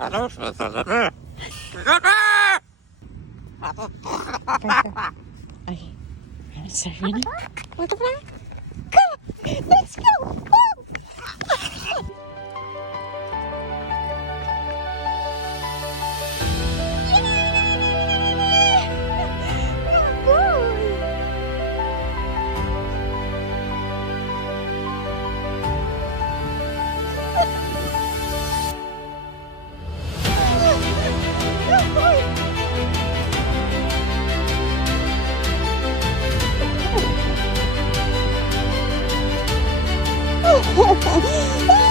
Ay, sorry na. What the fuck? Go! Let's go! Go! Oh,